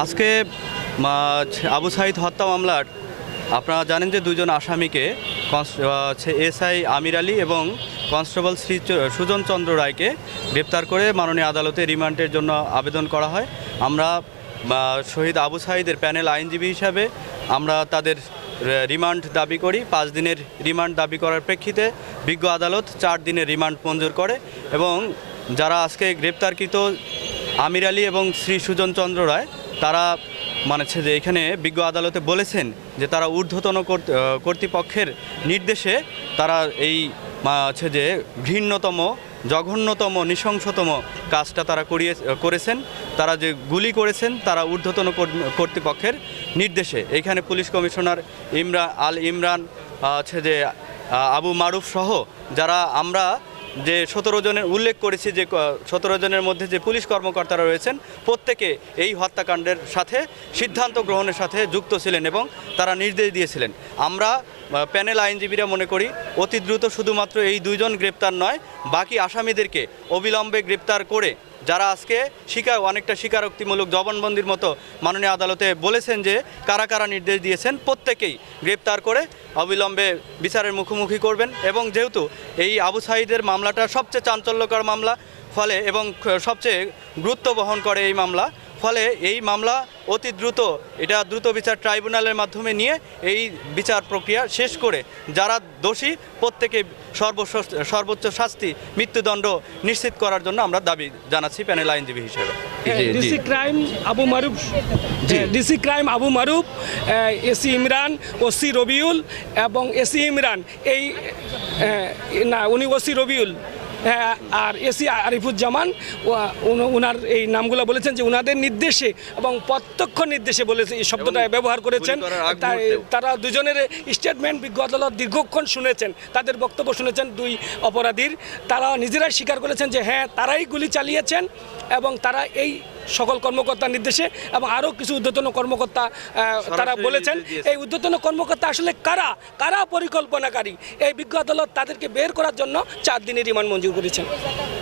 আজকে আবু সাইদ হত্যা মামলার, আপনারা জানেন যে দুজন আসামিকে এসআই আমির আলী এবং কনস্টেবল শ্রী সুজন চন্দ্র রায়কে গ্রেপ্তার করে মাননীয় আদালতে রিমান্ডের জন্য আবেদন করা হয়। আমরা শহীদ আবু সাইদের প্যানেল আইনজীবী হিসাবে আমরা তাদের রিমান্ড দাবি করি। পাঁচ দিনের রিমান্ড দাবি করার প্রেক্ষিতে বিজ্ঞ আদালত চার দিনের রিমান্ড মঞ্জুর করে এবং যারা আজকে গ্রেপ্তারকৃত আমির আলী এবং শ্রী সুজন চন্দ্র রায় তারা মানে হচ্ছে যে এখানে বিজ্ঞ আদালতে বলেছেন যে তারা ঊর্ধ্বতন কর্তৃপক্ষের নির্দেশে তারা এই আছে যে ঘৃণ্যতম, জঘন্যতম, নৃশংসতম কাজটা তারা করিয়ে, করেছেন। তারা যে গুলি করেছেন তারা ঊর্ধ্বতন কর- কর্তৃপক্ষের নির্দেশে। এইখানে পুলিশ কমিশনার ইমরান আল ইমরান হচ্ছে যে আবু মারুফ সহ যারা আমরা যে সতেরো জনের উল্লেখ করেছি যে সতেরো জনের মধ্যে যে পুলিশ কর্মকর্তারা রয়েছেন, প্রত্যেকে এই হত্যাকাণ্ডের সাথে, সিদ্ধান্ত গ্রহণের সাথে যুক্ত ছিলেন এবং তারা নির্দেশ দিয়েছিলেন। আমরা প্যানেল আইনজীবীরা মনে করি, অতি দ্রুত শুধুমাত্র এই দুইজন গ্রেপ্তার নয়, বাকি আসামিদেরকে অবিলম্বে গ্রেপ্তার করে যারা আজকে শিকার, অনেকটা স্বীকারোক্তিমূলক জবানবন্দির মতো মাননীয় আদালতে বলেছেন যে কারা কারা নির্দেশ দিয়েছেন, প্রত্যেকেই গ্রেপ্তার করে অবিলম্বে বিচারের মুখোমুখি করবেন এবং যেহেতু এই আবু সাইদের মামলাটা সবচেয়ে চাঞ্চল্যকর মামলা, ফলে এবং সবচেয়ে গুরুত্ব বহন করে এই মামলা ফলে এই মামলা অতি দ্রুত এটা দ্রুত বিচার ট্রাইব্যুনালের মাধ্যমে নিয়ে এই বিচার প্রক্রিয়া শেষ করে যারা দোষী প্রত্যেকে সর্বশ সর্বোচ্চ শাস্তি মৃত্যুদণ্ড নিশ্চিত করার জন্য আমরা দাবি জানাচ্ছি প্যানেল আইনজীবী হিসেবে। DC crime Abu Maruf DC crime Abu Maruf AC Imran OC Rabiul এবং এসি ইমরান এই না উনি ওসি রবিউল। হ্যাঁ, আর এসি আরিফুজ্জামান ও- উন- উনার এই নামগুলো বলেছেন যে উনাদের নির্দেশে এবং প্রত্যক্ষ নির্দেশে বলেছে এই শব্দটা ব্যবহার করেছেন। তাই তারা দুজনের স্টেটমেন্ট বিজ্ঞ আদালত দীর্ঘক্ষণ শুনেছেন তাদের বক্তব্য শুনেছেন দুই অপরাধীর। তারা নিজেরাই স্বীকার করেছেন যে হ্যাঁ তারাই গুলি চালিয়েছেন এবং তারা এই সকল কর্মকর্তার নির্দেশে এবং আরও কিছু উদ্যতন কর্মকর্তা তারা বলেছেন এই উদ্যতন কর্মকর্তা আসলে কারা? কারা পরিকল্পনাকারী? এই বিজ্ঞ আদালত তাদেরকে বের করার জন্য চার দিনের রিমান্ড মঞ্জুর করেছেন।